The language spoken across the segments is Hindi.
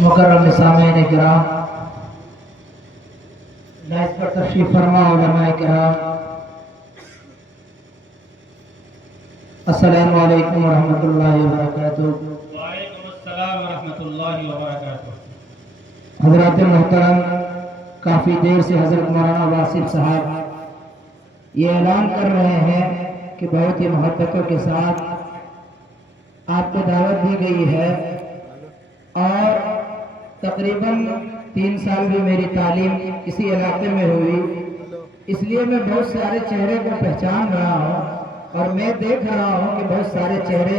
मुकर्रम सामीन किराम, नाइस पर तशरीफ फरमा उलमाए किराम, अस्सलामु अलैकुम रहमतुल्लाहि व बरकातुहू। वालेकुम अस्सलाम व रहमतुल्लाहि व बरकातुहू। हज़रात मोहतरम, काफ़ी देर से हज़रत मौलाना वासिफ साहब ये ऐलान कर रहे हैं कि बहुत ही मोहब्बतों के साथ आपको दावत दी गई है और तकरीबन 3 साल भी मेरी तालीम इसी इलाके में हुई, इसलिए मैं बहुत सारे चेहरे को पहचान रहा हूँ और मैं देख रहा हूँ कि बहुत सारे चेहरे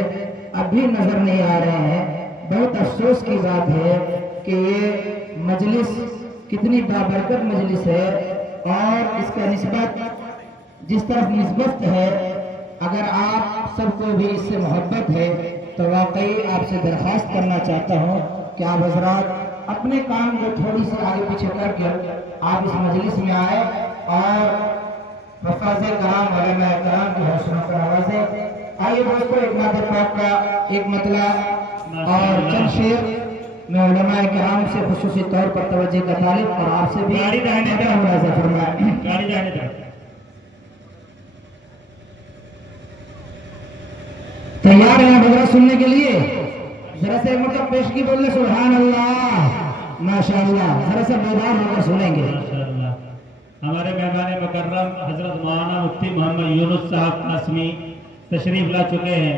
अभी नज़र नहीं आ रहे हैं। बहुत अफसोस की बात है कि ये मजलिस कितनी बाबरकत मजलिस है और इसका निस्बत जिस तरफ निस्बत है, अगर आप सबको भी इससे मोहब्बत है तो वाकई आपसे दरख्वास्त करना चाहता हूँ कि आप हजरात अपने काम को थोड़ी सी आगे पीछे करके आप इस मजलिस में आए और हफ़ाज़ कराम उलमा कराम की हौसलों पर आवाज़ें। आइए दोस्तों, एक नाते पाक का एक मतला और चंद शेर मैं उलमा कराम से खुसूसी तौर पर तवज्जो का तालिब और आपसे भी तैयार हैं बगैर सुनने के लिए? जरा से मतलब पेशगी बोल ले सुभान अल्लाह, माशाअल्लाह। जरा से बेदार होकर सुनेंगे। माशाअल्लाह। हमारे मेहमान मुकर्रम हजरत मौलाना मुफ्ती मोहम्मद यूनुस साहब कासमी तशरीफ ला चुके हैं।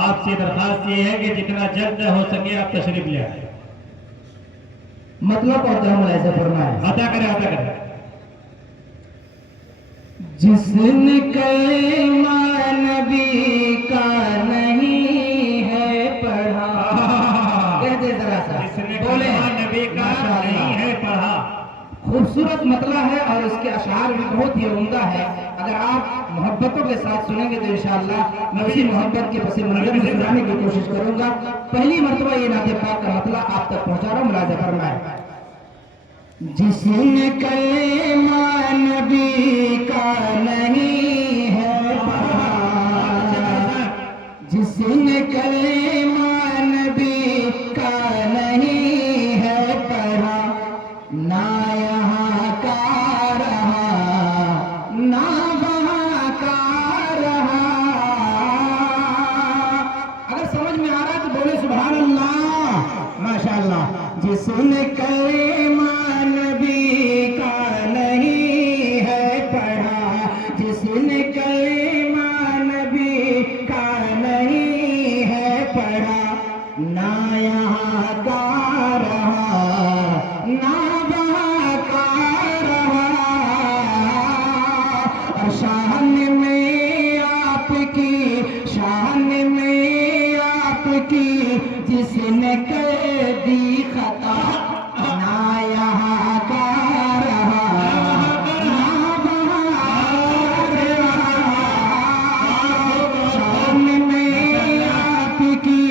आपसे दरखास्त ये है कि जितना जल्द हो सके आप तशरीफ ले आए। मतलब और क्या मुलाहिजा फरमाए? अदा करें। जिसने कलमा नबी का नहीं है पढ़ा, कह दे जरा सा, जिसने बोले कलमा नबी का नहीं है पढ़ा। खूबसूरत मतला है और उसके अशार भी बहुत ही उम्दा है। अगर आप मोहब्बतों के साथ सुनेंगे तो इंशाअल्लाह मैं उसी मोहब्बत के पस मंजर में सुनाने की कोशिश करूंगा। पहली मरतबा ये नाते पाक का मतला आप तक पहुंचा रहा हूं, मुलाहिजा फरमाए। जिसने कलमा नबी का नहीं है पढ़ा, जिसने कलमा नबी का नहीं है पढ़ा, ना यहाँ का रहा ना वहाँ का रहा। अगर समझ में आ रहा है तो बोले सुभान अल्लाह, माशाअल्लाह। जिसने कलमा नबी का नहीं है पढ़ा, जिसने कलमा नबी का नहीं है पढ़ा, ना यहाँ का रहा ना वहाँ का रहा। और शान में आपकी, शान में आपकी जिसने कर दी खता, ना यहाँ का रहा ना वहाँ रहा। शान में आपकी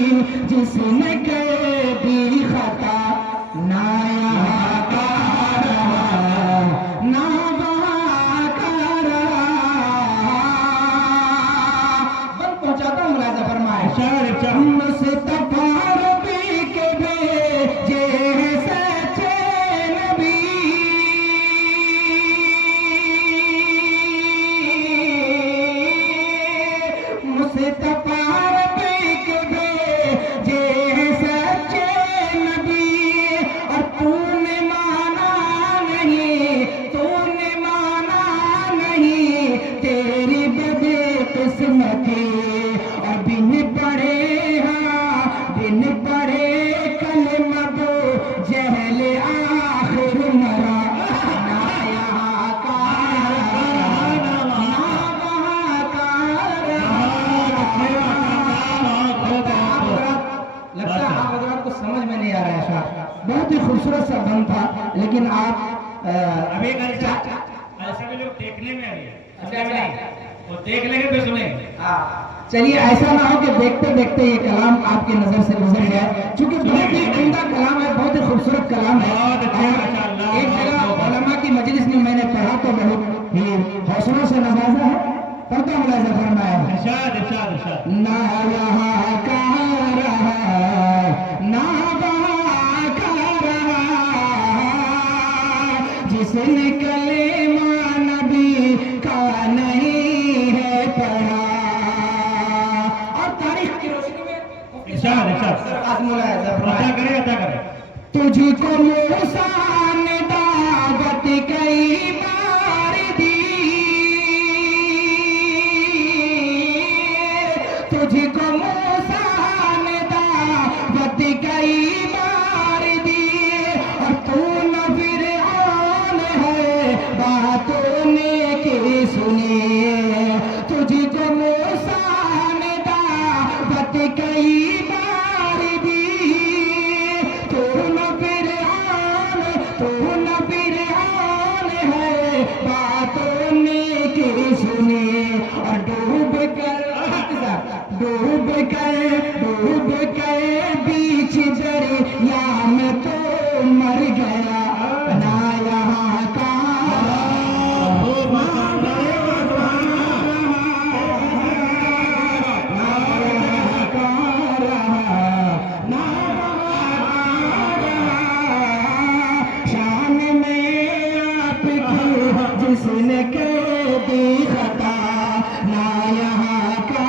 जिसने कर दी खता, ना यहाँ का रहा ना वहाँ का रहा। बल पहुंचाता हूँ, मुलाहिजा फरमाए। मुस्तफा रबी के भेजे सच्चे नबी, मुस्तफा रबी के भेजे सच्चे नबी। और तूने माना नहीं, तूने माना नहीं तेरी बदकिस्मती। और बिन पढ़े, हाँ बिन पढ़े कलमा वो जहल आखिर मरा, ना यहाँ का रहा ना वहाँ का रहा। लगता है आप हजरात को समझ में नहीं आ रहा है शायद। बहुत ही खूबसूरत सा बंद था, लेकिन आप अभी ऐसा भी लोग देखने में अभी वो देख लेंगे फिर सुनेंगे। चलिए, ऐसा ना हो कि देखते देखते ये कलाम आपकी नजर से गुजर गया, क्योंकि बहुत ही उम्दा कलाम है, बहुत ही खूबसूरत कलाम है। एक जगह उलमा की मजलिस में मैंने पढ़ा तो बहुत ही हौसलों से नवाजा है। पढ़ता मुलाहिजा फरमाया, ना यहाँ का रहा ना वहाँ का मुलाजा अदा फरमाए। करें, अदा करें। तुझको मूसा ने दावत कई बार दी, तुझको मूसा ने दावत कई बार दी, और तू न फिरऔन है बातों ने की सुनी। तुझको मूसा ने दावत कई बार दी, तू न फिरऔन, तू न फिरऔन है बातों ने की सुनी। और डूब कर बीच दरिया में तो मर गया, ना यहाँ का शान में आपकी जिसने के दी खता, ना यहाँ का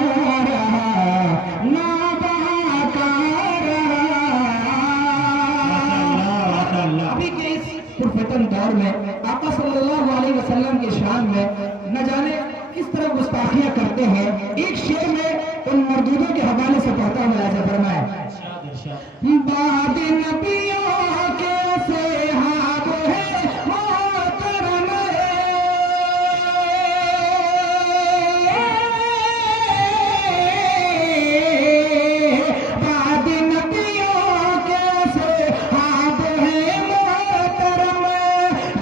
रहा, ना वहाँ का रहा। अभी के इस पुरफतन दौर में आका सल्लल्लाहु अलैहि वसल्लम के शान में न जाने किस तरह गुस्ताखियां करते हैं। एक शेर में उन मर्दूदों के हवाले से पढ़ता हूं, मुलाजा फरमाए। इरशाद, इरशाद। बाद नबियों के सेहाब है मोहतरम, बाद नबियों के सेहाब है मोहतरम,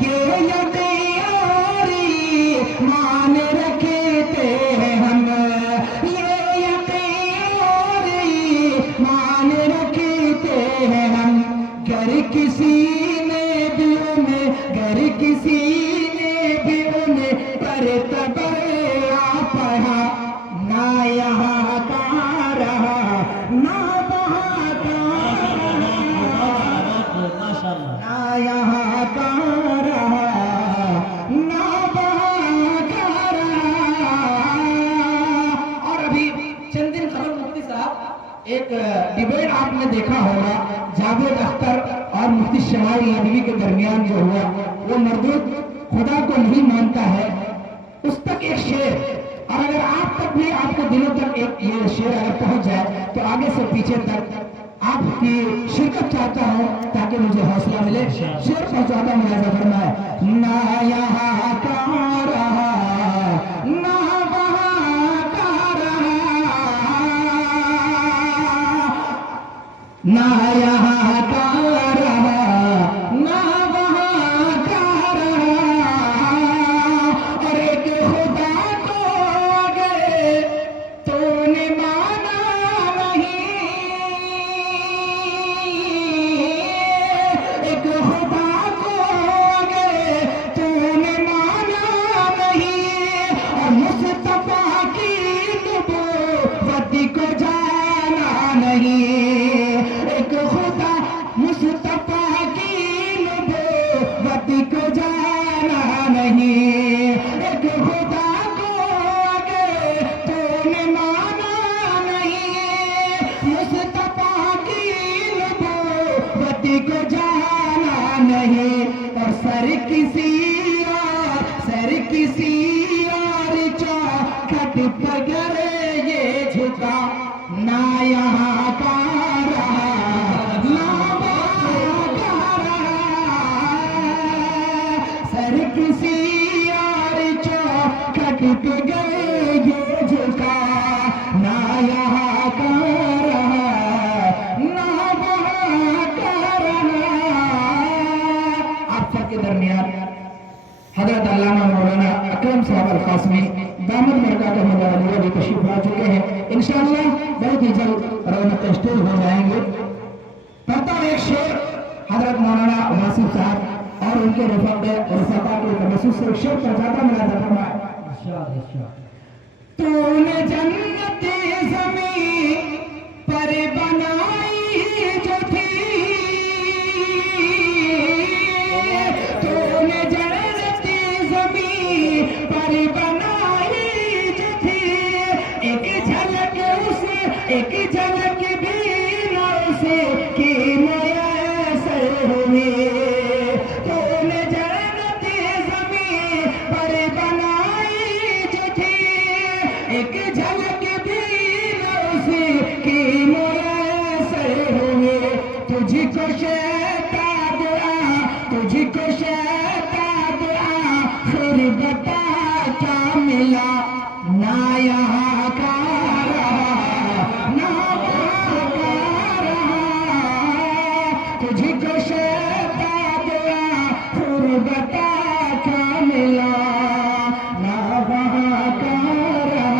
ये यकीयारी मान रखते हैं हम, ये यकीयारी मान रखते हैं हम। घर किसी ने भी उन्हें, घर किसी ने भी उन्हें पर तबया पढ़ा, ना यहाँ का रहा, ना वहाँ का माशाअल्लाह। ना यहाँ का रहा, ना वहाँ का रहा। और अभी चंद दिन कबल मुफ्ती साहब एक डिबेट आपने देखा होगा जावेद अख्तर और मुफ्ती शमाइल नदवी के दरमियान जो हुआ, वो मर्दूद खुदा को नहीं मानता है, उस तक एक शेर, और अगर आप तक भी, आपके दिलों तक एक ये शेर अगर पहुंच जाए तो आगे से पीछे तक आपकी शिरकत चाहता हूं ताकि मुझे हौसला मिले। शेर पहुंचाता मुलाजा फरमाए। ना यहाँ का रहा, ना वहाँ का रहा, ना यहाँ का रहा, ना वहाँ का रहा। और एक खुदा को अगर तूने माना नहीं, एक खुदा को अगर तूने माना नहीं, और मुस्तफा की नबूवत को जाना नहीं, एक खुदा मुस्तफा की नबूवत को जाना नहीं, एक खुदा को अगर तूने माना नहीं, मुस्तफा की नबूवत को जाना नहीं। और सर किसी और चौखट पगर ये झुका, ना यहाँ का रहा, ना वहाँ का रहा। सर किसी और चौखट पगर ये झुका, ना यहाँ का रहा, ना वहाँ का रहा। आप सबके दरमियान हजरत अल्लामा मौलाना अकरम साहब अल कासमी दामद बरकात मौलाना भी तशरीफ ला चुके हैं। इंशाअल्लाह बहुत ही जल्द रौनक स्टेज हो जाएंगे। पता एक शेर हजरत मौलाना वासिफ साहब और उनके रफाका के तवज्जुह से एक शेर पहुंचाता मुलाजा फरमाए। इरशाद, इरशाद। तूने जन्नती ज़मीं पर बनाई जो थी, तूने जन्नती ज़मीं पर बनाई जो थी, एक झलक भी न उसे तुझको शैता दुआ, तुझको शैता दुआ, फिर बता क्या मिला, ना यहाँ का रहा ना वहाँ का रहा। तुझको शैता दुआ, फिर बता क्या मिला, ना वहाँ का रहा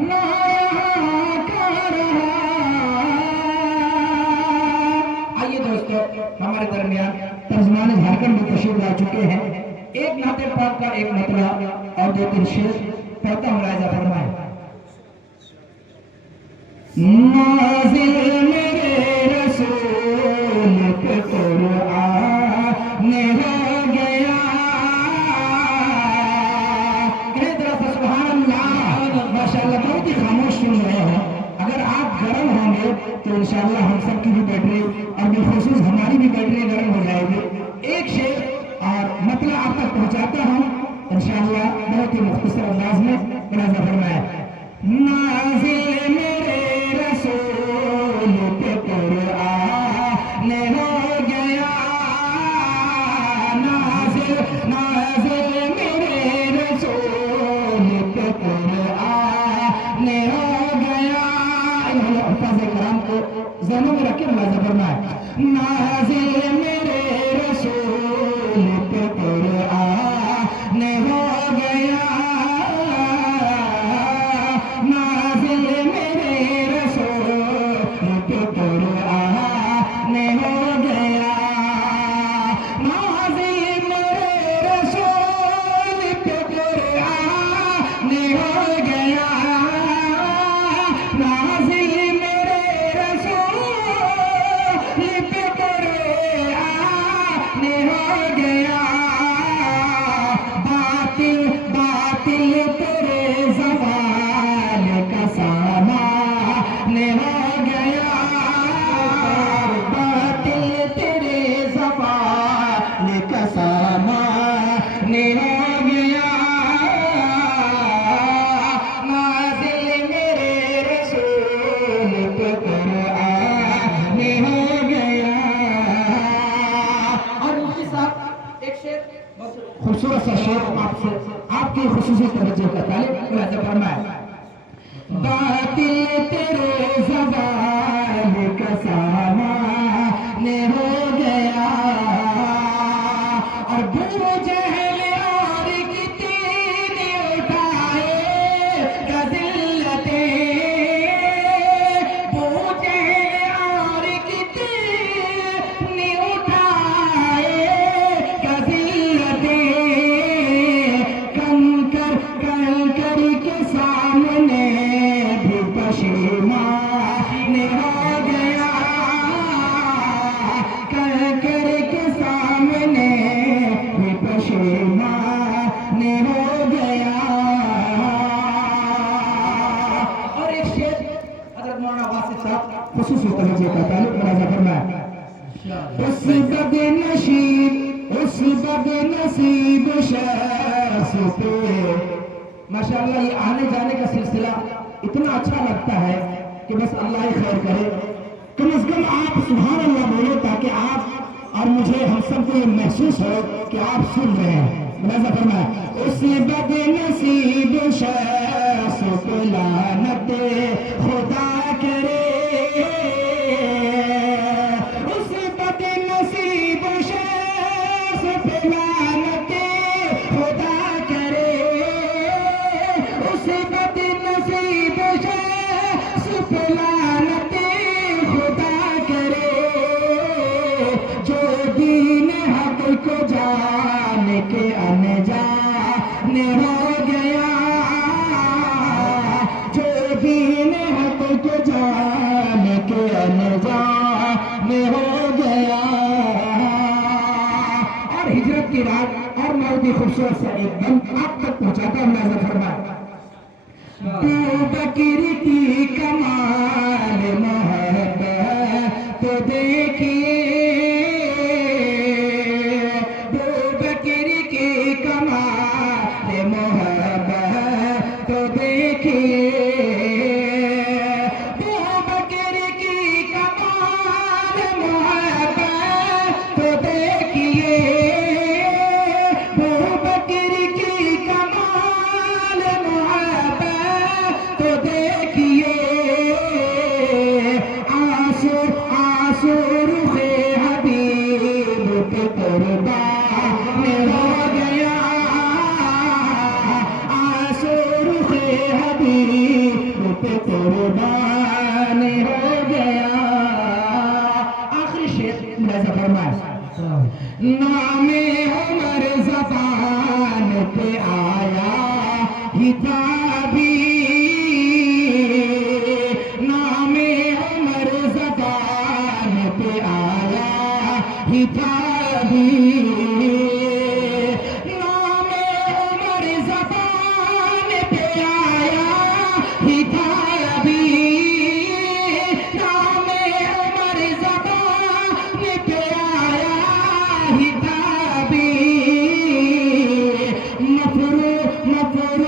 ना यहाँ का रहा। आइए दोस्तों, हमारे दरमियान तर्जमान झारखंड में तशरीफ ला चुके हैं। एक नाते पाक का एक मतला और दो तीन शेर पढ़ता हूँ, राजा फरमाए। नाज़िल मेरे रसूल पे कुरआन हो गया। कहे जरा सा सुभान अल्लाह। माशाअल्लाह, बहुत ही खामोश सुन रहे हैं। अगर आप गर्म होंगे तो इंशाअल्लाह हम सब की भी बैटरी और बिलखुसूस हमारी भी बैटरी गर्म हो जाएगी। एक शेर और मतलब आप तक पहुंचाता हूं इंशाअल्लाह बहुत ही मुख्तसर अंदाज में। मुलाज़ा फरमाया, नाज़िल मेरे रसूल पे कुरआन हो गया। नाज़िल नाज़िल मेरे रसूल पे कुरआन हो गया। अल्फाज़ कलाम को ज़हनों में रख के मुलाज़ा फरमाया, नाज़िल मेरे रसूल पे कुरआन हो गया। नाज़िल मेरे रसूल पे कुरआन हो गया। नाज़िल मेरे रसूल पे कुरआन हो गया। नाज़िल मेरे रसूल पे कुरआन हो गया। बातिल बातिल तेरे ज़वाल का सामान हो गया। बातिल तेरे ज़वाल का सामान हो गया। नाज़िल मेरे रसूल पे कुरआन हो गया। और मुफ्ती साहब एक शेर, खूबसूरत सा शेर आपसे आपकी खुसूसी तवज्जो का तालिब। मुलाज़ा फरमाए, बातिल तेरे ज़वाल का सामान हो गया। और बूझ जहल और कितनी उठाए गज़िल्लतें। बूझ जहल और कितनी उठाए गज़िल्लतें। कंकर कंकर के सामने भी पशीमान हो गया। कंकर के सामने भी पशीमान हो गया। और एक शेर हज़रत मौलाना वासिफ साहब खुसूसी तवज्जो का ताल्लुक। मुलाज़ा फरमाया, उस बदनसीब शख्स पे। माशाअल्लाह, ये आने जाने का सिलसिला इतना अच्छा लगता है कि बस अल्लाह ही खैर करे। कम से कम आप सुभान अल्लाह बोलो ताकि आप और मुझे हम सबको ये महसूस हो कि आप सुन रहे हैं। मुलाज़ा फरमाया, उस बदनसीब शख्स पे लानत खुदा करे। उस बदनसीब शख्स पे लानत खुदा करे। उस बदनसीब शख्स पे लानत खुदा करे। जो दीन हक को जान के अनजान हो गया। जो दीन हक को जान के अनजान हो गया। और हिजरत की रात और बहुत ही खूबसूरत सा एक दम आप तक पहुंचाता हूं। मुलाज़ा फरमाया, अबू बकर की कमाल मोहब्बत तो देखिए। अबू बकर की कमाल मोहब्बत तो देखिए। अबू बकर की कमाल पे कुर्बान हो गया। आखिरी शेर मुलाजा फरमाए, नामे उमर ज़बान पे आया हिताबी, नामे उमर ज़बान पे आया हिताबी, नामे उमर ज़बान पे आया हिताबी, नामे उमर ज़बान पे आया हिताबी, मफरूर मफरूर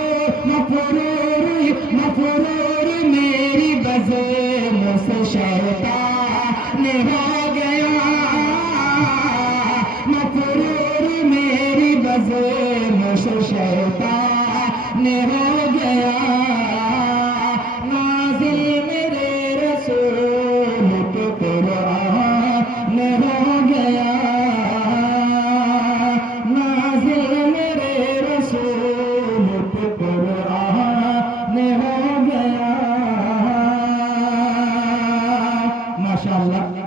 मफरूर मफरूर मेरी बज़म से शैतान हो गया, मफरूर मेरी बज़म से शैतान हो गया, नाज़िल मेरे रसूल पे कुरान हो गया, नाज़िल मेरे रसूल पे कुरान हो गया। माशाअल्लाह।